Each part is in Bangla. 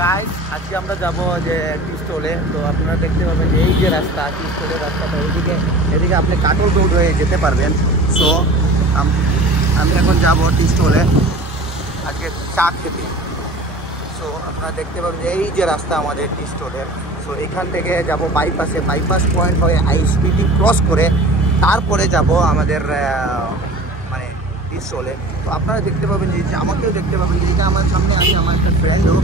গাইস আজকে আমরা যাব যে টি স্টলে। তো আপনারা দেখতে পাবেন যে এই যে রাস্তা টি স্টলের রাস্তাটা, এদিকে আপনি কাটল রোড হয়ে যেতে পারবেন। সো আমি এখন যাব টি স্টলে আজকে চা খেতে। সো আপনারা দেখতে পাবেন যে এই যে রাস্তা আমাদের টি স্টলের। সো এখান থেকে যাব বাইপাসে, বাইপাস পয়েন্ট হয়ে আইএসবিটি ক্রস করে তারপরে যাব আমাদের মানে টি স্টলে। তো আপনারা দেখতে পাবেন যে আমাকেও দেখতে পাবেন যে এটা আমার সামনে আছে, আমার একটা ফ্রেন্ডও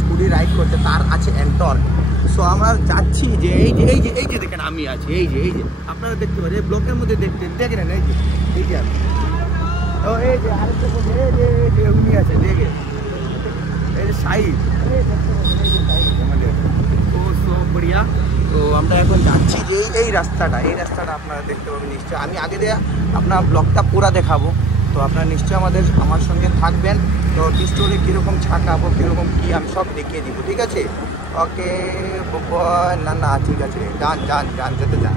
স্কুটি রাইড করতে, তার আছে এন্টর। সো আমরা যাচ্ছি যে এই যে দেখেন আমি আছি, এই যে আপনারা দেখতে পাবেন এই ব্লকের মধ্যে দেখেন এই যে আমি ও এই যে আরেকটা এই যে উনি আছে দেখে এই যে সাইড আমাদের তো সব বড়িয়া। তো আমরা এখন যাচ্ছি যে এই রাস্তাটা আপনারা দেখতে পাবেন নিশ্চয়ই। আমি আগে দিয়ে আপনার ব্লগটা পুরা দেখাবো, তো আপনারা নিশ্চয়ই আমার সঙ্গে থাকবেন। তো টি স্টোরে কীরকম ছাকাবো, কীরকম কী আমি সব দেখিয়ে দিব, ঠিক আছে? ওকে না ঠিক আছে, যান যেতে যান।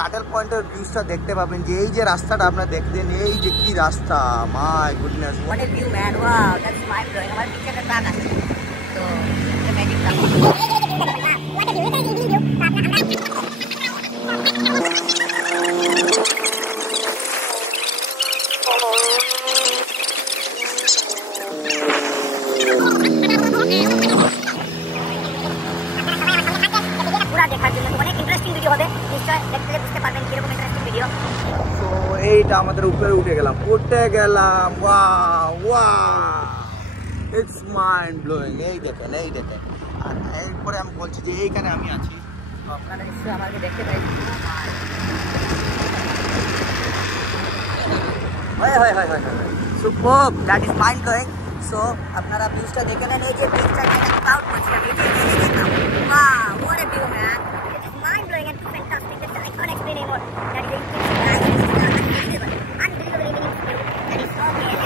কাটেল পয়েন্টের ভিউজটা দেখতে পাবেন যে এই যে রাস্তাটা আপনারা দেখলেন, এই যে কি রাস্তা, my goodness What a view, man! Wow, that's mind blowing. আমার পিছনে একটা ট্রাক আসছে, তো এটা magic truck. What a view! এটা কি ভিউ? পুরা দেখার জন্য অনেক ইন্টারেস্টিং ভিডিও হবে, নিশ্চয় দেখতে বুঝতে পারবেন কিরকম ইন্টারেস্টিং ভিডিও। তো এইটা আমাদের উপরে উঠে গেলাম, ওয়াও ইটস মাইন্ড ব্লোয়িং। এই দেখেন আর এরপরে আমি বলছি যে এইখানে আমি আছি, আপনারা নিশ্চয়ই আমাকে দেখতে পাইছেন। Superb, that is mind blowing. So আপনারা ভিউজটা দেখে নেন, এই যে ভিউজটা একটা ক্লাউড করছিলাম, এই যে wow, what a view, man! It's mind blowing and fantastic. I can't explain anymore. That is unbelievable evening view. That is so great.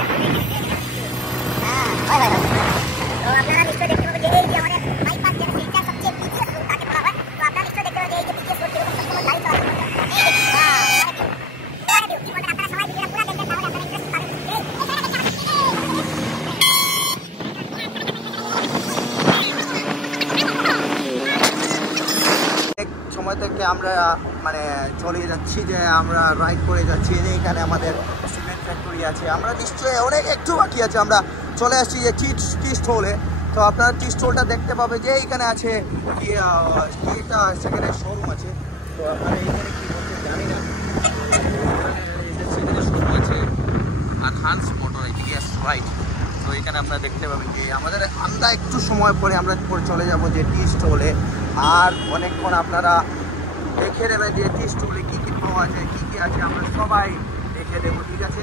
তো আপনারা নিশ্চয়ই দেখতে পাবেন যে এই যে আমাদের বাইপাস যেটা সিলচার সবচেয়ে বিচিএস রোড তাকে বলা হয়। তো আপনারা নিশ্চয়ই দেখতে পাবেন যে এই যে বিচিএস রোড যেরকম সবসময় গাড়ি চলাচল করতে হয়। এই যে কি বলবেন, আপনারা সবাই ভিডিওটা পুরো দেখবেন, তাহলে আপনারা ইন্টারেস্ট পাবেন। সময় থেকে আমরা মানে চলে যাচ্ছি যে আমরা রাইড করে যাচ্ছি, এইখানে আমাদের সিমেন্ট ফ্যাক্টরি আছে। আমরা নিশ্চয়ই অনেক একটু বাকি আছে, আমরা চলে আসছি যে টি স্টলে। তো আপনার টি স্টলটা দেখতে পাবে যে এইখানে আছে কিটা সেখানে শোরুম আছে। তো আপনারা এইখানে কি বলতে জানি না, সেখানে শোরুম আছে আনহান্স মোটর, ইয়েস রাইট। তো এখানে আপনারা দেখতে পাবেন যে আমাদের আমরা একটু সময় পরে আমরা চলে যাব যে টি স্টলে। আর অনেকক্ষণ আপনারা দেখে নেবেন যে টি স্টলে কী পাওয়া যায়, কী আছে, আমরা সবাই দেখে দেবো, ঠিক আছে?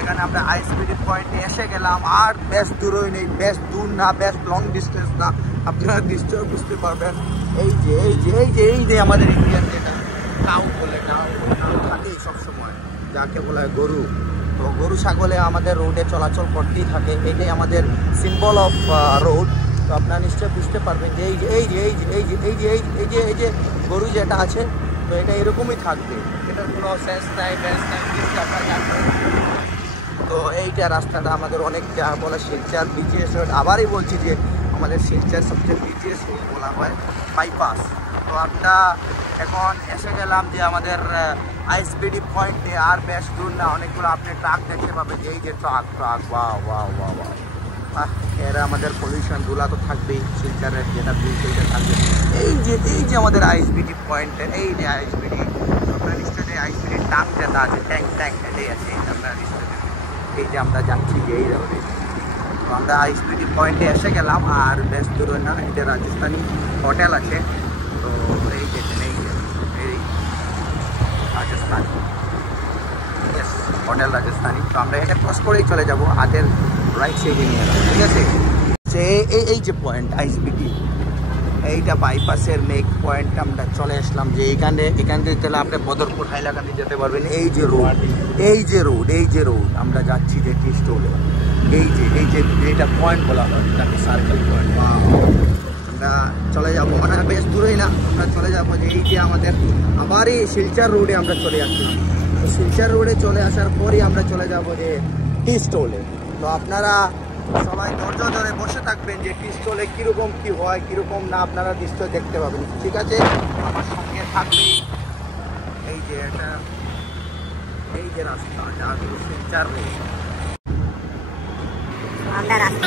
এখানে আমরা আইএসবিটি পয়েন্টে এসে গেলাম, আর বেশ দূরই নেই, বেশ দূর না, বেশ লং ডিস্টেন্স না, আপনারা নিশ্চয় বুঝতে পারবেন। এই যে আমাদের ইন্ডিয়ান যেটা কাউ বলে, কাউ থাকেই সবসময়, যাকে বলা হয় গরু। তো গরু ছাগলে আমাদের রোডে চলাচল করতেই থাকে, এটাই আমাদের সিম্বল অফ রোড। তো আপনারা নিশ্চয়ই বুঝতে পারবেন যে এই যে গরু যেটা আছে, তো এটা এরকমই থাকবে, এটার কোনো সেন্স নাই, বেন্স নাই, কিছু আপনারা জানবেন। তো এইটা রাস্তাটা আমাদের অনেক যা বলে শিলচর বিচিএস রোড, আবারই বলছি যে আমাদের শিলচর সবচেয়ে বিচিএস রোড বলা হয় বাইপাস। তো আমরা এখন এসে গেলাম যে আমাদের আইএসবিটি পয়েন্টে, আর বেশ দূর না, অনেকগুলো আপনি ট্রাক দেখতে পাবেন, এই যে ট্রাক ওয়া এরা আমাদের পলিউশন ধুলা তো থাকবেই, শিলচরের যেটা সেইটা থাকবে। এই যে আমাদের আইএসবিটি পয়েন্টের এই যে আইএসবিটি, আপনারা নিশ্চয়ই আইএসবিটির ট্যাঙ্ক যেটা আছে, ট্যাঙ্ক এটাই আছে, আপনারা নিশ্চয়ই এই যে আমরা যাচ্ছি যে এই রোডে। তো আমরা আইএসবিটি পয়েন্টে এসে গেলাম, আর বেশ দূর না, এটা রাজস্থানী হোটেল আছে। তো এই দেখেন এই রাজস্থানী, ইয়েস হোটেল রাজস্থানী। তো আমরা এটা ক্রস করেই চলে যাব, হাতের রাইট সাইডে নিয়ে যাবো, ঠিক আছে? এই যে পয়েন্ট আইএসবিটি, এইটা বাইপাসের মেক পয়েন্ট আমরা চলে আসলাম। যে এখান থেকে তাহলে আপনি বদরপুর হাইলাকান্দি যেতে পারবেন। এই যে রোড আমরা যাচ্ছি যে টি স্টলে, এই যে এইটা পয়েন্ট বলা হয়, এটাকে সার্কেল পয়েন্ট। আমরা চলে যাবো, মানে বেশ দূরেই না, আমরা চলে যাবো যে এই যে আমাদের আবার এই শিলচর রোডে আমরা চলে আসলাম। তো শিলচর রোডে চলে আসার পরই আমরা চলে যাব যে টি স্টলে। তো আপনারা সবাই ধৈর্য ধরে বসে থাকবেন যে টি স্টলে কীরকম কী হয় কীরকম না আপনারা দৃশ্য দেখতে পাবেন, ঠিক আছে? আমার সঙ্গে থাকবে এই যে এটা, এই যে রাস্তা যা সেন্টার রয়েছে আমরা রাস্তা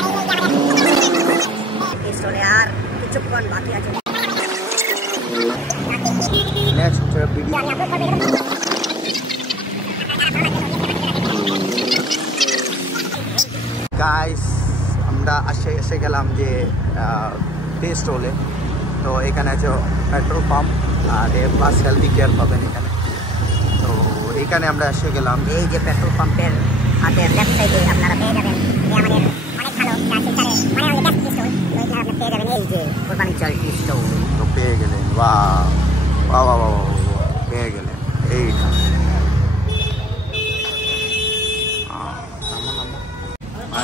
স্টলে আর কিছুক্ষণ বাকি আছে। নেক্সট ভিডিও গাইস, আমরা এসে গেলাম যে টি স্টলে। তো এখানে আছে পেট্রোল পাম্প আর প্লাস হেলদি কেয়ার পাবেন এখানে। তো এইখানে আমরা এসে গেলাম, এই যে পেট্রোল পাম্পের হাতের লেফট সাইডে আপনারা পেয়ে যাবেন আমাদের অনেক ভালো সেন্টারে মানে আমাদের বেস্ট স্টোর। তো এখানে আপনি পেয়ে যাবেন এই যে কোরবানি চাল টি স্টোর। তো পেয়ে গেলেন, বা পেয়ে গেলেন এইটা।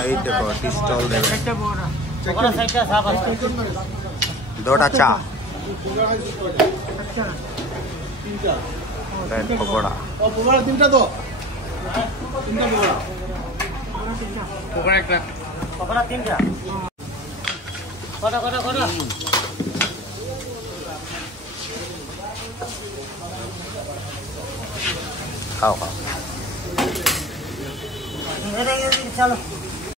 এই দেখো টি স্টল দেবে, দুটা চা, পকোড়া, তিনটা তো তিনটা পকোড়া একটা পকোড়া তিনটা কটা কটা কটা খাও খাও। চলো